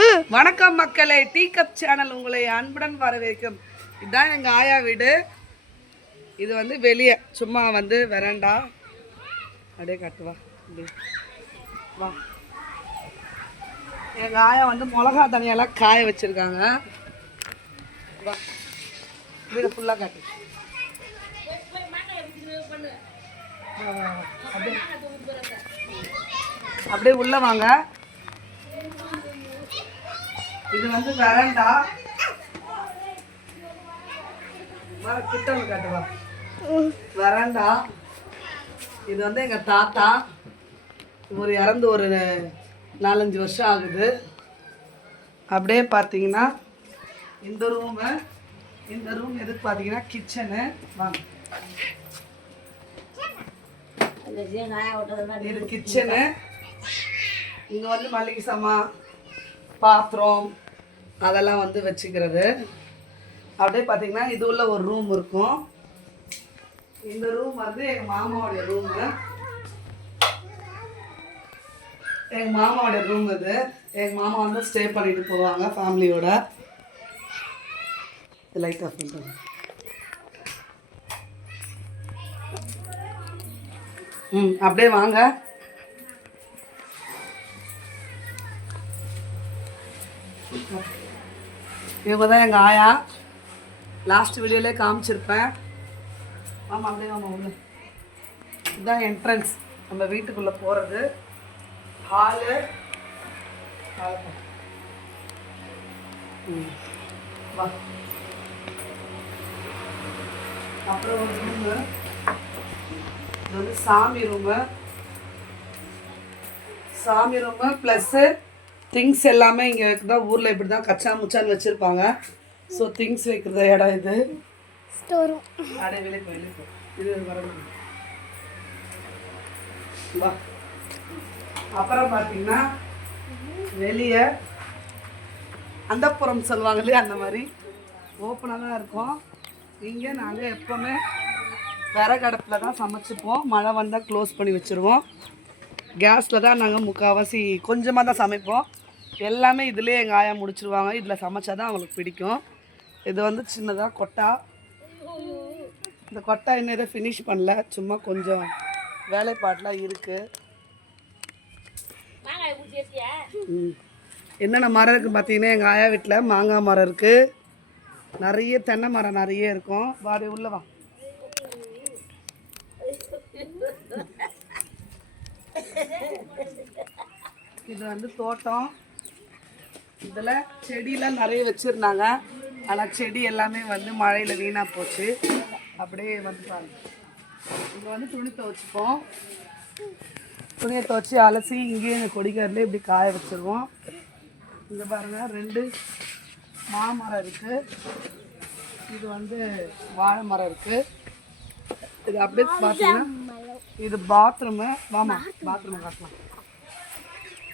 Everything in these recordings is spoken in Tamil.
வணக்கம் மக்களே, டீ கப் சேனல் உங்களை அன்புடன் வரவேற்கும். இதுதான் எங்கள் ஆயா வீடு. இது வந்து வெளியே சும்மா வந்து வெராண்டா. அப்படியே காட்டுவா, வா. எங்கள் ஆயா வந்து மிளகா தனியெல்லாம் காய வச்சுருக்காங்க. வா, வீடு ஃபுல்லாக காட்டு. அப்படியே உள்ள வாங்க. இது வந்து வெராண்டா. கிட்ட வந்து காட்டுவா, வெராண்டா. இது வந்து எங்கள் தாத்தா இறந்து ஒரு 4-5 வருஷம் ஆகுது. அப்படியே பார்த்தீங்கன்னா இந்த ரூம் எதுக்கு பார்த்தீங்கன்னா கிச்சனு. வாங்க, இது கிச்சனு. இங்கே வந்து மளிகை சாமான், பாத்திரம் அதெல்லாம் வந்து வச்சுக்கிறது. அப்படியே பார்த்தீங்கன்னா இது உள்ள ஒரு ரூம் இருக்கும். இந்த ரூம் வந்து எங்கள் மாமாவோடைய ரூமு. எங்கள் மாமாவோடைய ரூம் இது. எங்கள் மாமா வந்து ஸ்டே பண்ணிட்டு போவாங்க ஃபேமிலியோட. லைட் ஆஃப் பண்ணுறாங்க. அப்படியே வாங்க. இவங்க தான் எங்கள் ஆயா. லாஸ்ட் வீடியோலே காமிச்சிருப்பேன். ஆமாம், அப்படியே ஆமாம் உள்ள. இதுதான் என்ட்ரன்ஸ், நம்ம வீட்டுக்குள்ளே போகிறது. ஹாலு. வா. அப்புறம் ஒரு ரூமு. இது வந்து சாமி ரூமு ப்ளஸ்ஸு திங்ஸ் எல்லாமே இங்கே தான். ஊரில் இப்படி தான் கச்சா முச்சான்னு வச்சுருப்பாங்க. ஸோ திங்ஸ் வைக்கிற இடம் இது. ஸ்டோரும் அடே வெளியே போய் இது வரணும். வா. அப்புறம் பார்த்தீங்கன்னா வெளியே அந்தப்புறம் சொல்லுவாங்க இல்லையா, அந்த மாதிரி ஓப்பனாக தான் இருக்கும். இங்கே நாங்கள் எப்போவுமே விறகடுப்பில் தான் சமைச்சிப்போம். மழை வந்தால் க்ளோஸ் பண்ணி வச்சுருவோம். கேஸில் தான் நாங்கள் முக்கால்வாசி கொஞ்சமாக தான் சமைப்போம். எல்லாமே இதிலே எங்கள் ஆயா முடிச்சிருவாங்க. இதில் சமைச்சா தான் அவங்களுக்கு பிடிக்கும். இது வந்து சின்னதாக கொட்டா. இந்த கொட்டா இன்னும் எதை ஃபினிஷ் பண்ணல, சும்மா கொஞ்சம் வேலைப்பாடெலாம் இருக்குது. என்னென்ன மரம் இருக்குது பார்த்தீங்கன்னா, எங்கள் ஆயா வீட்டில் மாங்காய் மரம் இருக்குது. நிறைய தென்னை மரம் நிறைய இருக்கும். வாடி உள்ள வா. இது வந்து தோட்டம். இதில் செடியெலாம் நிறைய வச்சுருந்தாங்க. ஆனால் செடி எல்லாமே வந்து மழையில் வீணாக போச்சு. அப்படியே வந்து பாருங்க, இங்கே வந்து துணி துவைச்சிப்போம். துணியை துவைச்சி அலசி இங்கேயே இந்த கொடிக்காரில் இப்படி காய வச்சுருவோம். இங்கே பாருங்கள், 2 மாமரம் இருக்குது. இது வந்து வாழை மரம் இருக்குது. இது அப்படியே பார்த்தீங்கன்னா இது பாத்ரூமு. வாமா, பாத்ரூமை காட்டலாம்.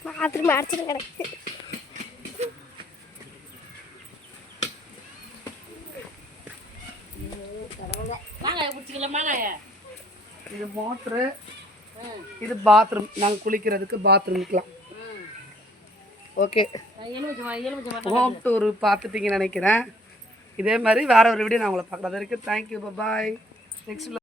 பாத்ரூம் அடிச்சுட்டு கிடக்கு. இது மோட்ரு, இது பாத்ரூம். நாங்கள் குளிக்கிறதுக்கு பாத்ரூமுக்கெலாம். ஓகே, ஹோம் டூர் பார்த்துட்டீங்கன்னு நினைக்கிறேன். இதே மாதிரி வேறு ஒரு வீடியோ நான் உங்களை பார்க்குறேன். அது வரைக்கும் தேங்க்யூ, பாய். நெக்ஸ்ட்